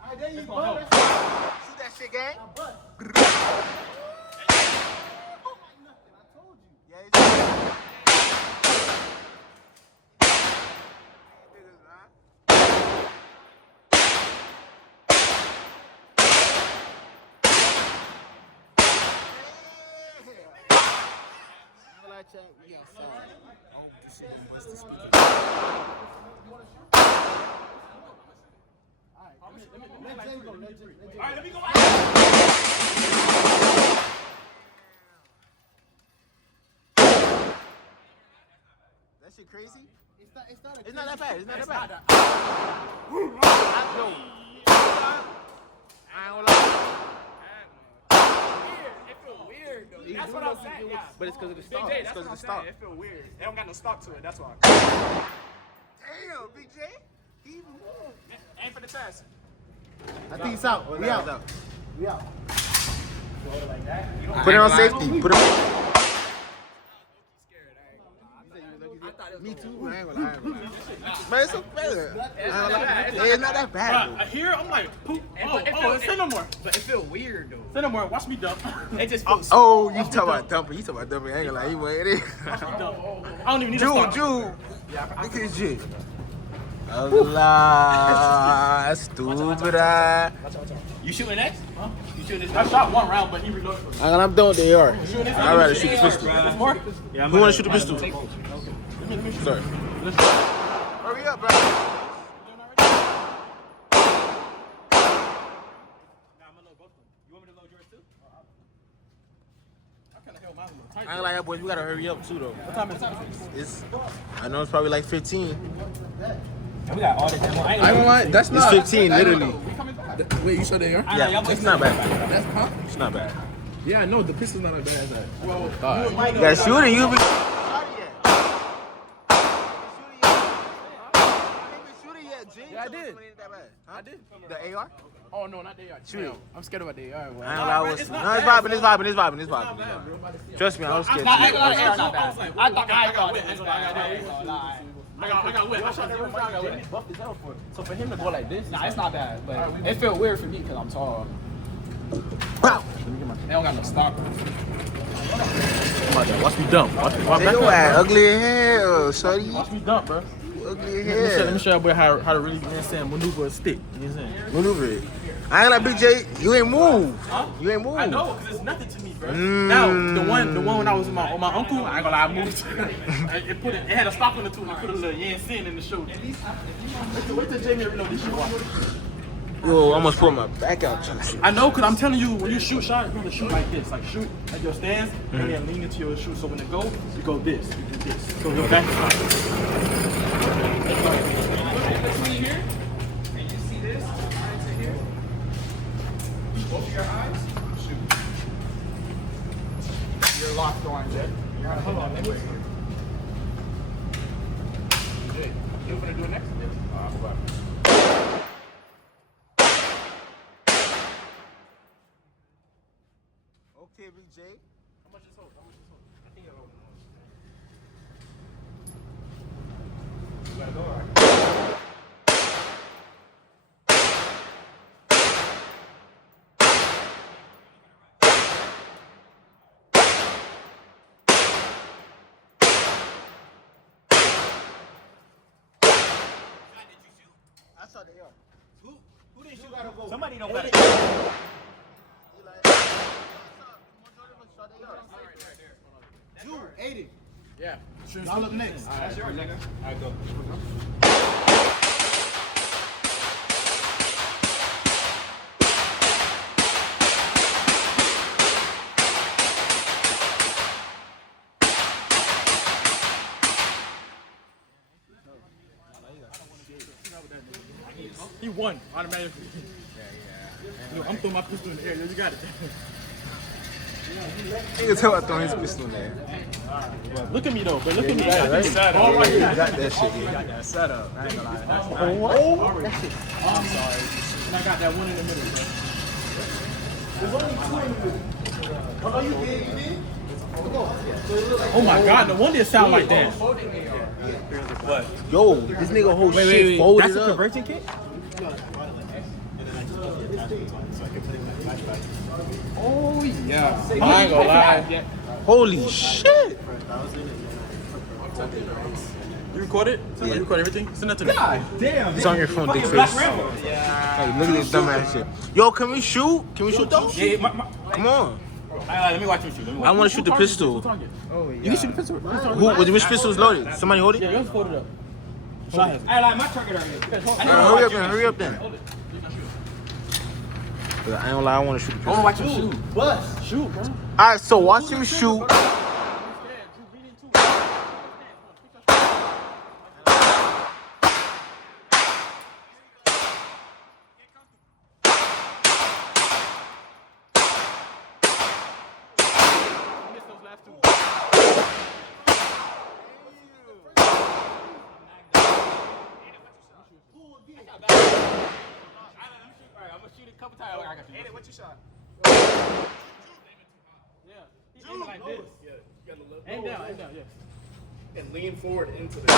Alright, there you go. Shoot that shit, gang. Yeah, we outside. Oh, this shit what's the speaker? Alright, let me go. That shit crazy? It's not that bad. It's not that bad. I ain't gonna lie. It feel weird though. That's what I'm saying. Yeah. But it's because of the Big start. J, It's that's because what of the I'm start. saying. It feel weird. It don't got no stock to it. That's why. Damn, Big J. He even moved. Aim for the test. I think it's out. We out. We out. Like that. Put it on safety. Put it on. Me too. I ain't gonna lie. Man, it's so better. It's not that bad. I hear. I'm like, poop. Oh, say no more. But it feel weird though. Say no more. Watch me dump. It just feels. Oh, you talking about dumping? You talking about dumping? I ain't gonna lie. You went it. Watch me dump. I don't even need to stop. Jude. Look at this shit. Allah, stupid. You shooting next? Huh? You shooting this? I shot one round, but he reloaded for me. I'm done with the AR. I'd rather shoot the pistol. There's more? Who wanna shoot the pistol? Sorry. Hurry up, bro. I ain't gonna lie, boys. We gotta hurry up too, though. What time is it? I know it's probably like 15. We got all the demo. I ain't gonna lie. That's It's not 15, literally. Wait, you saw the AR? Yeah, it's not bad. That's huh? It's not bad. Yeah, I know the pistol's not as bad as that. Well, You gotta shoot it. You be. Yeah, I did. I did. The AR? Oh no, not the AR. Shoot it. I'm scared about the AR. I ain't gonna lie, no, it's vibing. Trust me, I was scared. I ain't gonna lie, AR not bad. I thought I got wit. I got wit. I shot the round. I got wit. So for him to go like this, nah, it's not bad. But it feel weird for me because I'm tall. Wow. They don't got no stock. Watch me dump. Watch me Take your ass ugly as hell, shorty. Watch me dump, bro. Ugly as Let me hell. show you boy how to really, you know what I'm saying, maneuver a stick. You know what I'm saying? Maneuver it. I ain't like Big J. You ain't move. You ain't move. I know, because it's nothing to me, bro. Now, the one when I was with my uncle, I ain't gonna lie, I moved. it had a stock on the tool and put a little yen sin in the shoulder. Wait till Jamie reload this shit. Yo, I almost pulled my back out trying to see. I know, because I'm telling you, when you shoot shot, you're gonna shoot like this. Like shoot at your stance, and then lean into your shoot. So when it go, you go this, you do this. So your back is fine. Between here, and you see this, right to here. Both of your eyes, shoot. You're locked on, Jay. You're gonna hold on anyway. Jay, you gonna do it next? Yes. Hold on. Okay, Big J. How much is hold? I think you're holding. You gotta go, right? I saw the AR. Who didn't shoot? Somebody don't got it. Jude, 80. Yeah. Y'all up next. That's yours, nigga. All right, go. He won automatically. Look, I'm throwing my pistol in the air. Yo, you got it. You can tell I throwing his pistol in there. Look at me though, but look at me. You got it, right? All right You here. got that shit, yeah. Got that setup. I ain't gonna lie. That's nice. I'm sorry. And I got that one in the middle, bro. There's only two in the middle. Oh, you did? You did? Oh my God, no wonder it sound like that. Yo, this nigga whole shit folded That's a up. converting kit? Oh yeah. I ain't gonna lie. Holy shit. You record it? Yeah. You record everything? Send that to me. Damn. It's on your phone, dick face. Hey, look at this dumbass shit. Yo, can we shoot? Can we shoot though? Yeah, Come on. let me watch you shoot. I want to shoot the pistol. You can shoot the pistol. Which pistol is loaded? Somebody hold it? Yeah, yours folded up. I like my target already. Hurry up then. I ain't gonna lie, I want to shoot the I pistol. want to watch you shoot. Bust. Shoot, bro. Alright, so watch him shoot. I'm gonna shoot a couple times. I got you. What you shot? Yeah. He aiming like this. Yeah, you gotta look. Aim down, yeah. And lean forward into the.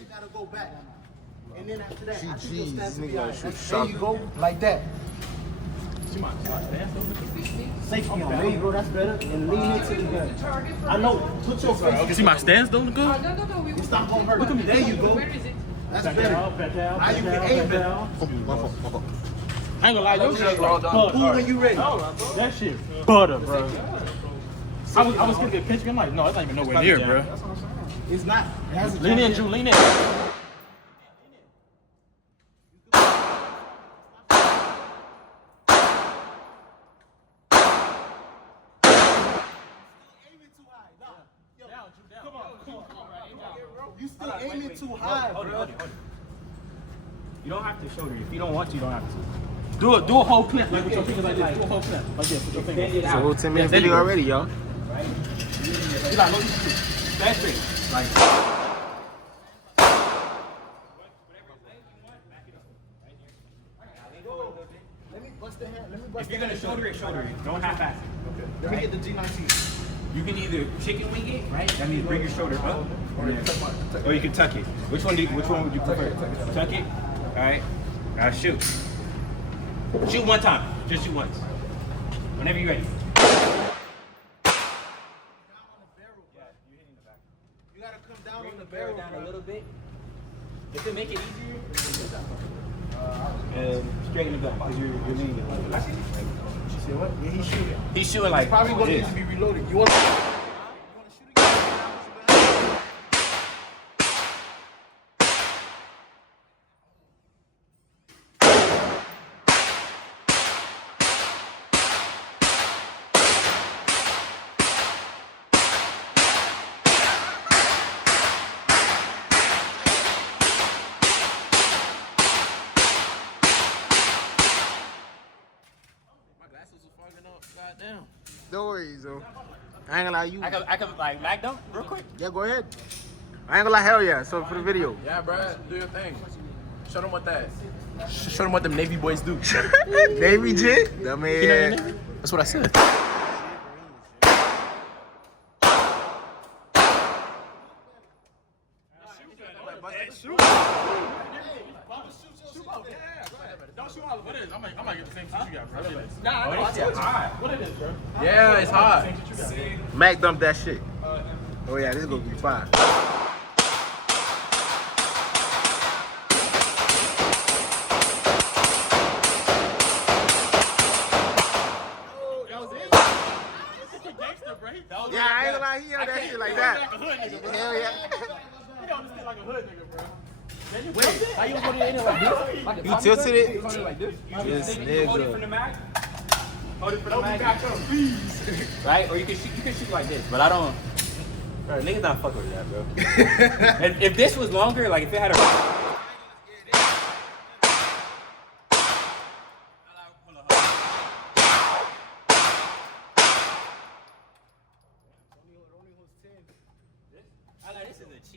You gotta go back. And then after that, I think GG, you'll stand this to nigga the eye. gotta shoot There you shotgun. go, like that. Safety on. There you go, that's better. And lean into the gun. I know. Put your face. You see my stance doing good? No, we It's not gonna hurt. Look at me. There you go. Where is it? That's better. Now you can aim better. I ain't gonna lie, your shit like butter. Move when you ready. That shit butter, bro. I was gonna get a picture. I'm like, no, that's not even nowhere near, bro. It's not. It has a Lean in, chance. Drew, lean in. You still aiming too high, bro. You don't have to shoulder. If you don't want to, you don't have to. Do a whole clip, like with your fingers like this. Do a whole clip, like this, with your fingers. It's a whole 10-minute there you video go. already, y'all. You like, look, that's straight. Like, Let me bust the hand. Let me bust If you're gonna shoulder it. Don't half-ass it. Let me get the G19. You can either chicken wing it, right? That means bring your shoulder up, or you can tuck it. Which one would you prefer? Tuck it. All right. Now shoot. Shoot one time. Just shoot once. Whenever you're ready. You gotta come down Bring on the the barrel barrel down a little bit. If it make it easier, straighten the gun because you're leaning. You see what? Yeah, he's shooting. He's shooting like Probably gonna need this. to be reloaded. You want to? goddamn. No worries, though. I ain't gonna lie, you. I can like mag them real quick. Yeah, go ahead. I ain't gonna lie, hell yeah. So for the video. Yeah, bro, do your thing. Show them what that. Show them what them Navy boys do. Navy jit? That man. That's what I said. Don't shoot all of it. I might get the same shit you got, bro. Nah, I know. I told you. What it is, bro? Yeah, it's hot. Mac dumped that shit. Oh yeah, this is gonna be fine. Yeah, I ain't gonna lie, he held that shit like that. Hell yeah. He don't understand like a hood nigga, bro. Wait, how you put it in there like this? Like He tilted it. You put it like this? This Hold it from nigga. the mag. Hold it from the mag. Right? Or you can shoot like this, but I don't. Bro, niggas not fucking with that, bro. if this was longer, like if it had a.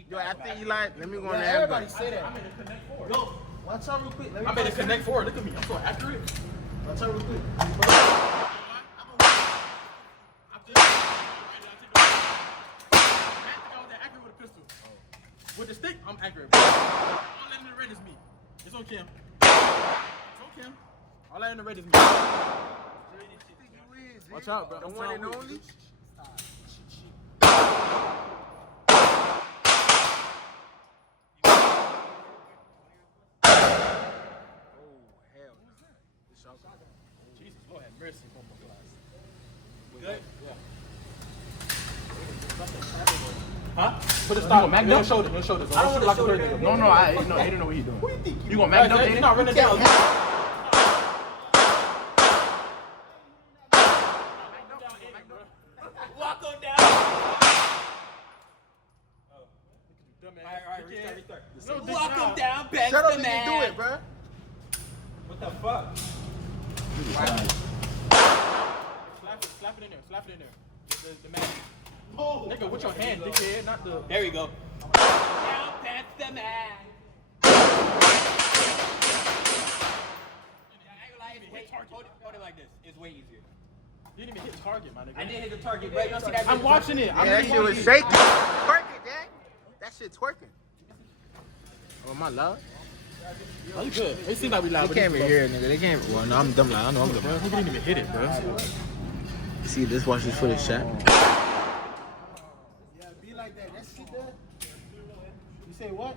Yo, after Eli, let me go on the Everybody everybody. say that. I'm in the Connect Four. Yo, watch out real quick. Let me I'm in the Connect Four. Look at me. I'm so accurate. Watch out real quick. Accurate with a pistol. With the stick, I'm accurate. All that in the red is me. It's on Kim. It's on Kim. All that in the red is me. Watch out, bro. The one and only? Jesus, Lord have mercy. Good? Huh? Put a stop. Mac No Dunk? shoulders. No shoulders. I don't want to like shoulder a nigga. No, I didn't know what he doing. You gonna Mac Dunk You're it? not running down. Walk him down. Alright, restart. Walk him down, best Shut up the and man. do it, bro. What the fuck? Slap it in there. Slap it in there. The man. Nigga, with your hand, dickhead, not the. There we go. Down, past the man. Hold it like this. It's way easier. You didn't even hit target, my nigga. I did hit the target, bro. You don't see that? I'm watching it. Yeah, I'm that really shit was watching shaking. Twerking, Dad. That shit twerking. Oh, am I loud? it. Oh, you good. It seems like we loud. They can't even hear it, nigga. They can't. Well, no, I'm dumb. Like, I know I'm dumb. Bro, he didn't even hit it, bro. See, let's watch this footage, chat. Yeah, be like that. That shit there. You say what?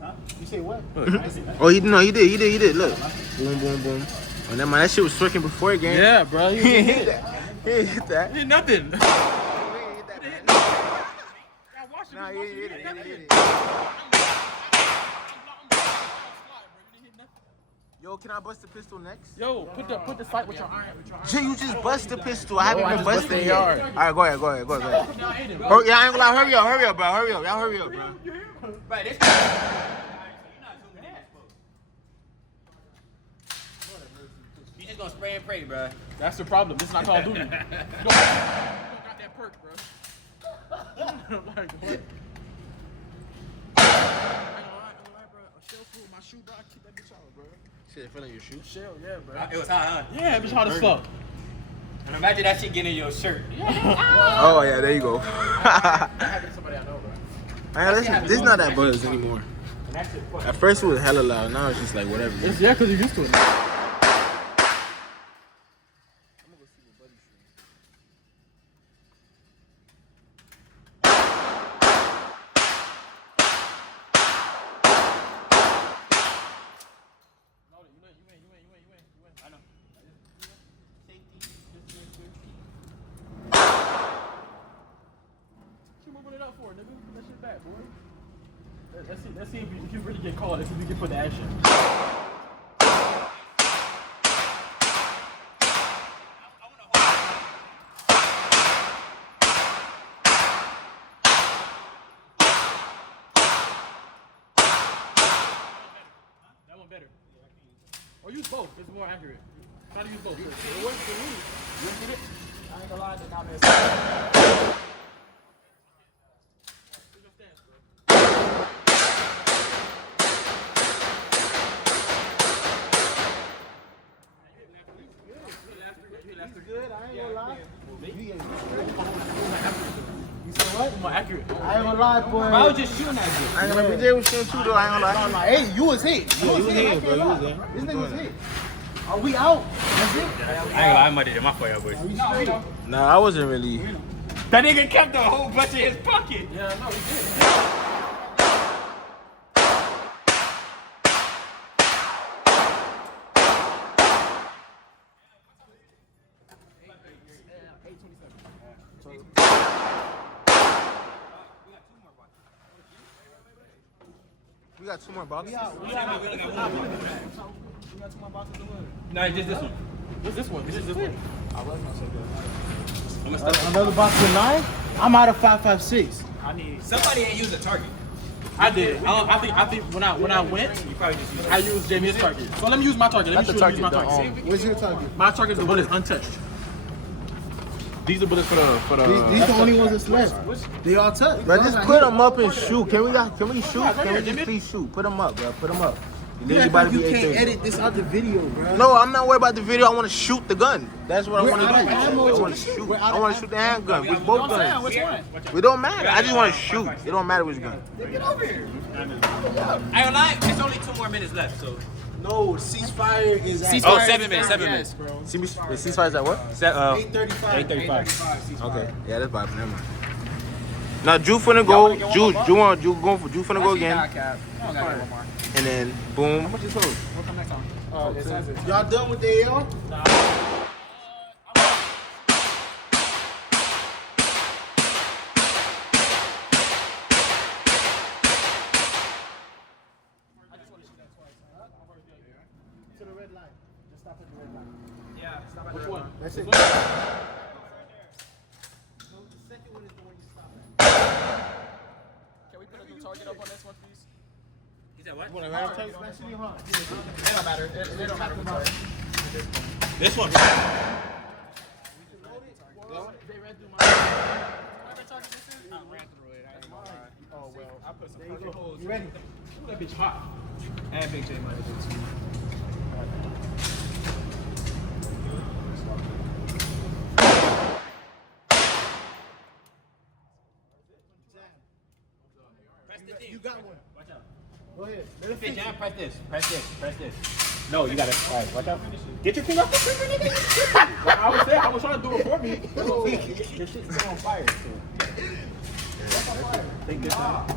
Huh? You say what? Oh, he did. Look, boom, boom, boom. Oh, that man, that shit was twerking before the game. Yeah, bro. He ain't hit that. He ain't hit that. He hit nothing. He ain't hit that, man. Nah, he ain't hit it. He ain't hit it. Yo, can I bust the pistol next? Yo, put the sight with your iron. Jay, you just bust the pistol. I haven't I even just busted busted it yet. AR. Alright, go ahead. Hurry, yeah, I ain't gonna lie. Hurry up, bro. Hurry up. Y'all hurry up, bro. Right, this. You just gonna spray and pray, bro. That's the problem. This is not Call of Duty. You don't got that perk, bro. Like, what? I ain't gonna lie, bro. A shell flew in my shoe, bro. I keep that bitch out, bro. Shit, fell in your shoe. Shell, yeah, bro. It was hot, huh? Yeah, bitch hot as fuck. Imagine that shit getting in your shirt. Oh yeah, there you go. Somebody I know, bro. Man, this is not that buzz anymore. At first it was hella loud. Now it's just like whatever. Yeah, because you're used to it. Let's see if you really get called. Let's see if you can put the action. That one better. Or use both. It's more accurate. Try to use both. It works for you. You get it? I ain't gonna lie, I'm Good, I ain't gonna lie. You said what? More accurate. I ain't gonna lie, boy. Bro, I was just shooting at you. I ain't gonna BJ was shooting too though. I ain't gonna lie. Hey, you was hit. You was hit, bro. You was there. This nigga was hit. Are we out? That's it? I ain't gonna lie, I might have did my fault, boys. Are we straight? Nah, I wasn't really. That nigga kept a whole bunch in his pocket. Yeah, no, we did. We got two more boxes. No, it's just this one. What's this one? This is this one. Another box of 9? I'm out of 5.56. I need. Somebody ain't use a target. I did. I think when I went, You probably just used I used Jamie's target. So let me use my target. Let me shoot use my target. What's your target? My target is the bullets untouched. These are bullets for the. These the only ones that's left. They all touch. Bro, just put them up and shoot. Can we shoot? right Can here, we Jimmy. just please shoot? Put them up, bro. Put them up. You act like you can't edit this out the video, bro. No, I'm not worried about the video. I want to shoot the gun. That's what I We're want to do. out of ammo. I want to shoot. We're out I of want to shoot the handgun with both guns. Which one? It don't matter. I just want to shoot. It don't matter which gun. Get over here. I ain't gonna lie, there's only 2 more minutes left, so. No, ceasefire is at Oh, 7 minutes, 7 minutes. See me? The ceasefire is at what? 8:35. 8:35. Okay. Yeah, that's fine. Never mind. Now, Drew finna go. Drew finna go again. And then, boom. What come next time? Y'all done with the AR? To the red line. Just stop at the red line. Yeah, stop at Which the one? That's it. Which one? No, the second one is the one you stop at. Can we put a new target up on this one, please? He said what? It's actually hard. It don't matter. It don't matter. Which target. This one. Oh well, I put some fucking holes. You ready? Ooh, that bitch hot. And Big J might do too. You got one. Watch out. Go ahead. Hey, Jam, press this. Press this. Press this. No, you got it. All right, watch out. Get your finger off the trigger, nigga. Like I was saying, I was trying to do it for me. Your shit's still on fire. So. Take this out.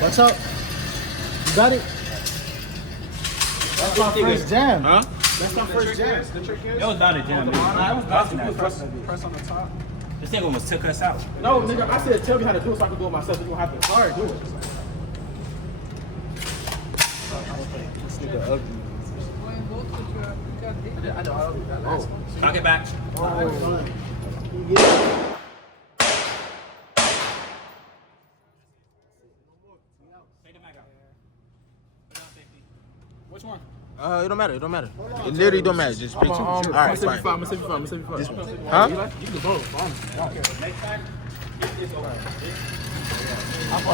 Watch out. You got it? That's my first jam. Huh? That's my first jam. The trick is, It was about to jam. I was Press about to that. press on the top. This nigga almost took us out. No, nigga, I said tell me how to do it so I can do it myself. You don't have to. All right, do it. I know that last one. Knock it back. Take the back out. Which one? It don't matter. It don't matter. It literally don't matter. Just pick two. All right, fine. I'm gonna 75. This one. You Huh? can do both. Next time, get this over.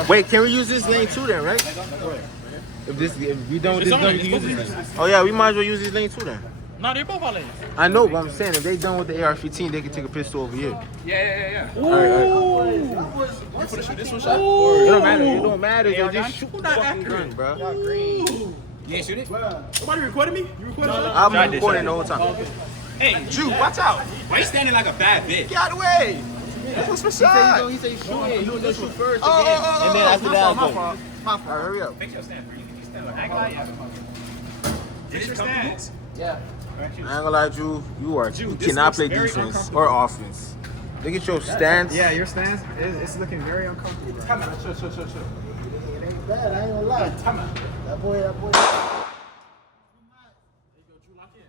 Wait, can we use this lane too then, right? If we done with this gun, we can use this lane. Oh yeah, we might as well use this lane too then. No, they're both our lanes. I know, but I'm saying if they done with the AR-15, they can take a pistol over here. Yeah. All right. You finna shoot this one shot? It don't matter. It don't matter. AR Just shoot the fucking gun, bro. You ain't shoot it? Somebody recording me? You recording me? I've Tried been this, recording tried the whole time. Hey, Drew, watch out. why you standing like a bad bitch? Get out of the way. This was for shot. He said shoot it. Do this one first. Oh, And then after that, my go. fault. All right, hurry up. Fix your stand, bro. You can stand like that. Fix your stance. Yeah. I ain't gonna lie, Drew. You cannot play defense or offense. Look at your stance. Yeah, your stance it's looking very uncomfortable. Come on, chill. It ain't bad. I ain't gonna lie. That boy. There you go, Drew, lock in.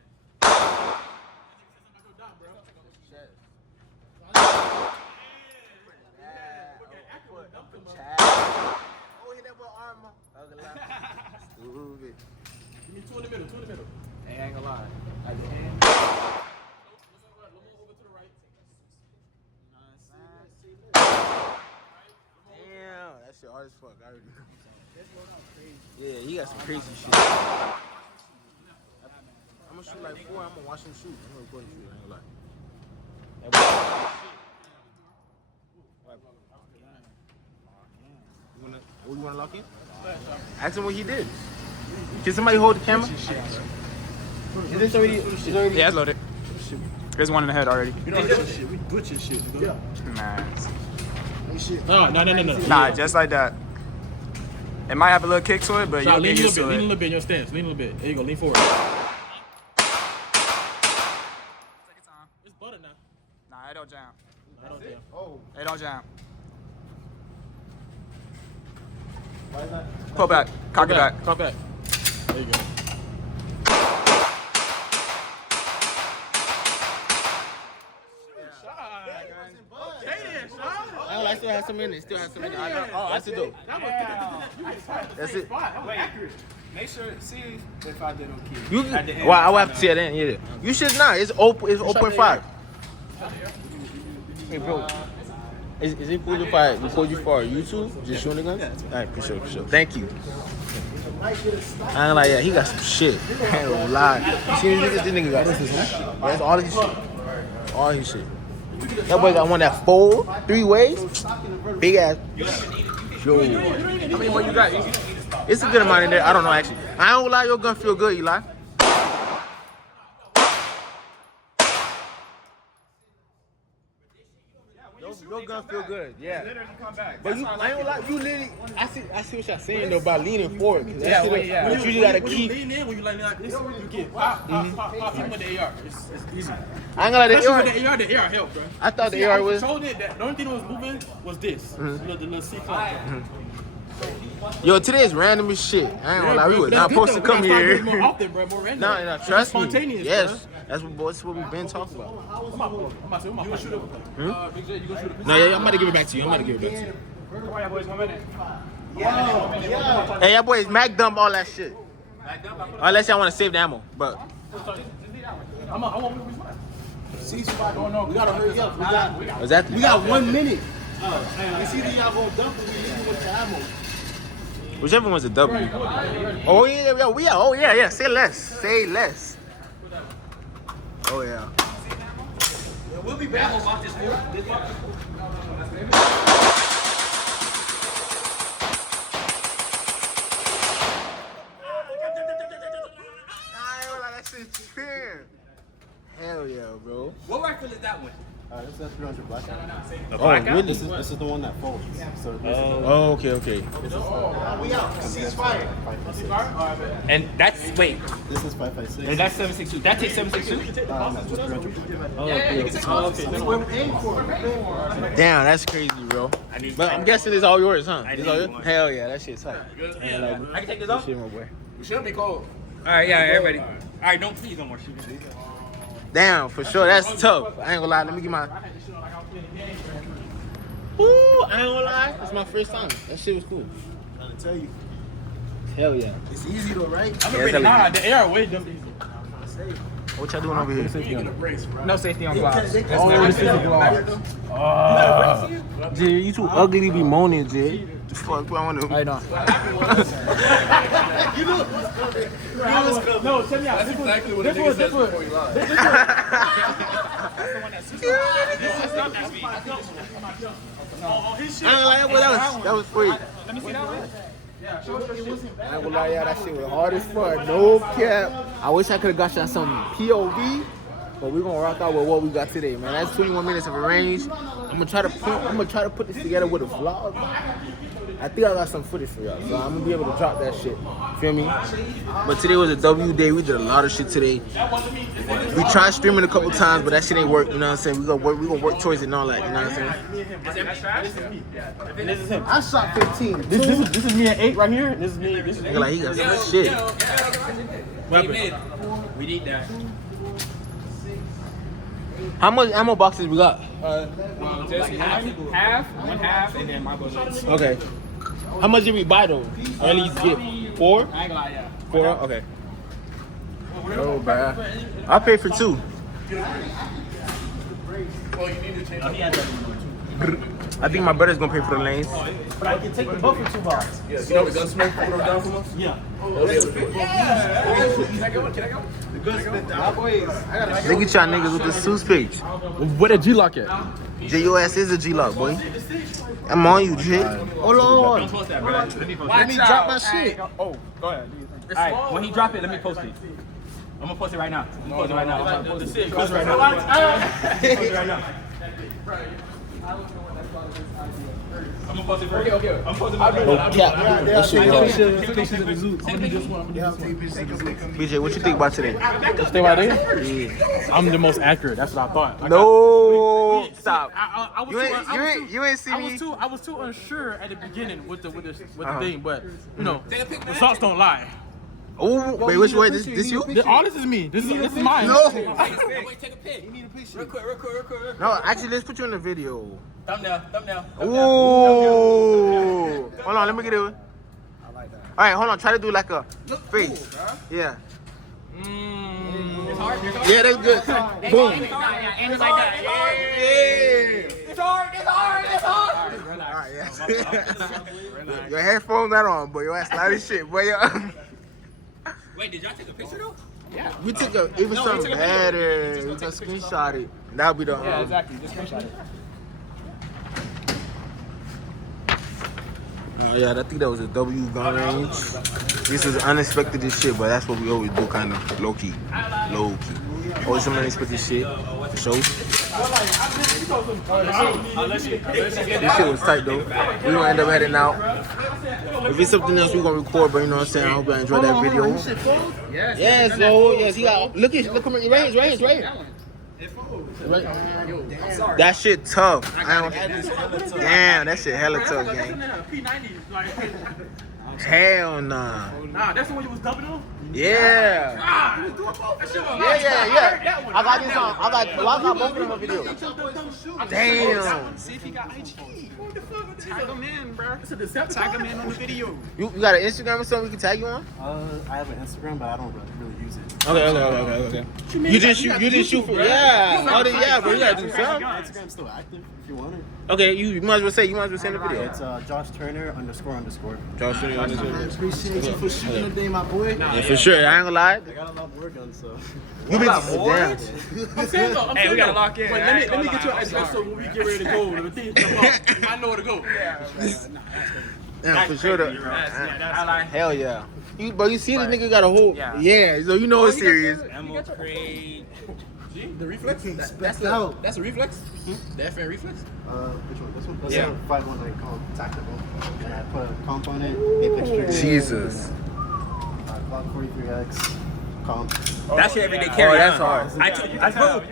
Oh, hit that boy arm. Stupid. Give me two in the middle. Hey, I ain't gonna lie. At the end, Over to the right. Damn, that shit hard as fuck. I already know. Yeah, he got some crazy shit. I'm gonna shoot like 4. I'm gonna watch him shoot. I'm gonna record him shoot. I ain't gonna lie. You wanna lock in? Ask him what he did. Can somebody hold the camera? Is this already? yeah, it's loaded. There's one in the head already. We don't glitch shit. We glitching shit. You know? Nah, No. nah, just like that. It might have a little kick to it, but Lean you'll a get used to little it. bit in your stance. Lean a little bit. There you go. Lean forward. It's butter now. Nah, it don't jam. I don't care. It don't jam. Pull back. Cock it back. Cock back. There you go. still have some in it. Still have some in it. Oh, that's it though. That's it. Wait, make sure, see if I did okay. You, At the end. well, I will have to see it then. Yeah. You should not. It's 0.5. Hey, bro. Is it cool if I record you for our YouTube? Just shooting the gun? Alright, for sure. Thank you. I ain't like, yeah, he got some shit. I ain't gonna lie. You see this nigga got this? That's all his shit. All his shit. That boy got one that 3 ways. Big ass. Yo. How many more you got? It's a good amount in there. I don't know actually. I ain't gonna lie, your gun feel good, Eli. Your gun feel good, yeah. But you, I ain't gonna lie, you literally, I see what y'all saying though about leaning forward. But you just gotta keep. When you lean in, when you like this, you get pop even with the AR. It's easy. I ain't gonna lie, the AR. With the AR helped, bro. I thought the AR was. I told it that the only thing that was moving was this, the little C-class. Yo, today is random as shit. I ain't gonna lie, we was not supposed to come here. More often, bro. More random. No, trust me. Spontaneous, Yes, bro. that's what we've been talking about. I'm about to shoot it. Big J, you gonna shoot it? No, yeah, I'm about to give it back to you. Come on, boys, 1 minute. Hey, y'all boys, Mac dump all that shit. Unless y'all want to save the ammo, but. I want to see spot going on. We gotta hurry up. Exactly. We got 1 minute. It's either y'all gonna dump or we leave with the ammo. Whichever one's a W. Oh yeah. Say less. Oh yeah. We'll be back about this. Hell yeah, bro. What rifle is that one? This is 300 black. Really? This is the one that folds. So Okay. we out. Ceasefire. And that's, wait, This is 556. and that's 762. That takes 762? Damn, that's crazy, bro. But I'm guessing it's all yours, huh? It's all yours? one. Hell yeah, that shit's tight. I can take this off? Shit, my boy. We shouldn't be cold. Alright, yeah, everybody. Alright, don't please no more shooting. Damn, for sure, that's tough. I ain't gonna lie, let me get my. Ooh, I ain't gonna lie, it's my first time. That shit was cool. I'm trying to tell you. Hell yeah. It's easy though, right? Nah, the AR way dumb easy. What y'all doing over here? No safety on gloves. Jay, you too ugly to be moaning, Jay. The fuck, I want to. I know. No, send me out. That's exactly what the nigga said before he lied. That was free. Let me see that one. I ain't gonna lie, yeah, that shit was hard as fuck. No cap. I wish I could have got y'all some POV, but we're gonna rock out with what we got today, man. That's 21 minutes of a range. I'm gonna try to put this together with a vlog. I think I got some footage for y'all, so I'm gonna be able to drop that shit. Feel me? But today was a W day. We did a lot of shit today. We tried streaming a couple times, but that shit ain't work. You know what I'm saying? We gonna work towards it and all that. You know what I'm saying? This is him. I shot 15. This is me at 8 right here. This is me. This is Nigga, like he got some shit. We need that. How much ammo boxes we got? Well, just half, one half, and then my goes on. Okay. How much did we buy though? Or at least get 4? I ain't gonna lie, yeah. 4? Okay. Oh, bad. I paid for 2. I think my brother's gonna pay for the lanes. But I can take the buffer 2 box. Yeah, you know the gun smoke put them down from us? Yeah. Can I go? The gun's been down. Boys, I gotta Look at y'all niggas with the Seuss page. Where the G-Lock at? JOS is a G-Lock, boy. I'm on you, J. Hold on. Don't post that, bro. Let me post Let me drop my shit. Oh, go ahead. Alright, when he drop it, let me post it. I'm gonna post it right now. I'm gonna post it right now. Post it right now. I'm gonna post it first. Okay. I'm posting my No cap. That shit wrong. BJ, what you think about today? Stay right there. I'm the most accurate. That's what I thought. No. Stop. I was You ain't see I me. was too unsure at the beginning with the thing, but you know, results don't lie. Oh, wait, which way? This you? All this is me. This is mine. No. Wait, take a pic. Real quick. No, actually, let's put you in the video. Thumbnail. Ooh. Hold on, let me get it. All right, hold on. Try to do like a face. Yeah. It's hard. Yeah, that's good. Boom. And it's like that. Yeah. It's hard. All right, yes. Your headphones not on, boy. Your ass loud as shit, boy. Wait, did y'all take a picture though? We took even something better. We can screenshot it. That'll be the. Yeah, exactly. Just screenshot it. Oh yeah, I think that was a W gun range. This was unexpected as shit, but that's what we always do, kind of low key. Always some unexpected shit for sure. This shit was tight though. We gonna end up heading out. If it's something else, we gonna record. But you know what I'm saying. I hope y'all enjoyed that video. Yes, bro. Yes, he got. Look at right here. Right. That shit tough. Damn, that shit hella tough, gang. Hell nah. Nah, that's the one you was dumping on? Yeah. Ah! Yeah. I got this on. I got both of them on video. Damn. See if he got IG. Tag him in, bro. Tag him in on the video. You got an Instagram or something we can tag you on? I have an Instagram, but I don't really use it. Okay. You didn't shoot for yeah. Oh, yeah, bro. You gotta do something. Instagram's still active if you want it. Okay, you might as well say. You might as well send the video. It's Josh Turner ___. Josh Turner ___. Appreciate you for shooting the day, my boy. Yeah, for sure. I ain't gonna lie. I got a lot of work done, so. You been damn. I'm saying though. Hey, we gotta lock in. But let me get your address so when we get ready to go, the things come up, I know where to go. Yeah, for sure. Hell yeah. But you see, the nigga got a whole. Yeah. Yeah, so you know it's serious. Ammo crate. The reflex? That's a reflex? The FN reflex? Which one? This one? That's Yeah. a 519 comp tactical. And I put a comp on it, Apex trigger. Jesus. Glock 43X comp. That shit everyday carry. Oh, that's hard.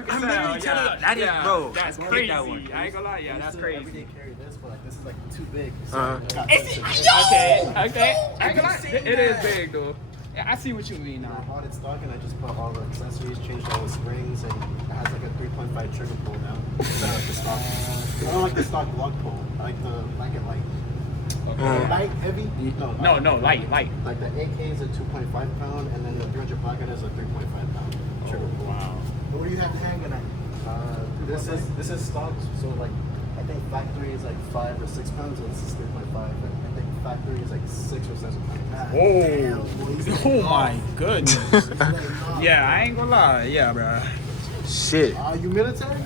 I'm literally telling you, that is, bro. That's Get crazy. that one. I ain't gonna lie, yeah, that's Everyday crazy. carry this, but like this is like too big. So Uh-huh. I got Okay. I ain't gonna lie. It is big though. Yeah, I see what you mean I now. bought it stock and I just put all the accessories, changed all the springs, and it has like a 3.5 trigger pull now. Instead of the stock. I don't like the stock lug pull. I like it light. Light, heavy? No, light. Like the AK is a 2.5 pound, and then the 300 pocket is a 3.5 pound trigger pull. Wow. What do you have hanging at? This is stock, so like I think factory is like 5 or 6 pounds, and this is 3.5. And I think factory is like 6 or 7 pounds. Oh my goodness. Yeah, I ain't gonna lie. Yeah, bro. Shit. Are you military?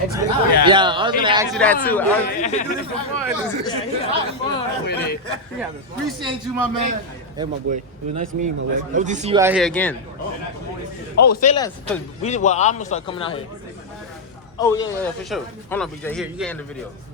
Yeah, I was gonna ask you that too. Appreciate you, my man. Hey, my boy. It was nice meeting you, my boy. Hope to see you out here again. Oh, say less, cause I'm gonna start coming out here. Oh yeah, for sure. Hold on, BJ. Here, you can end the video.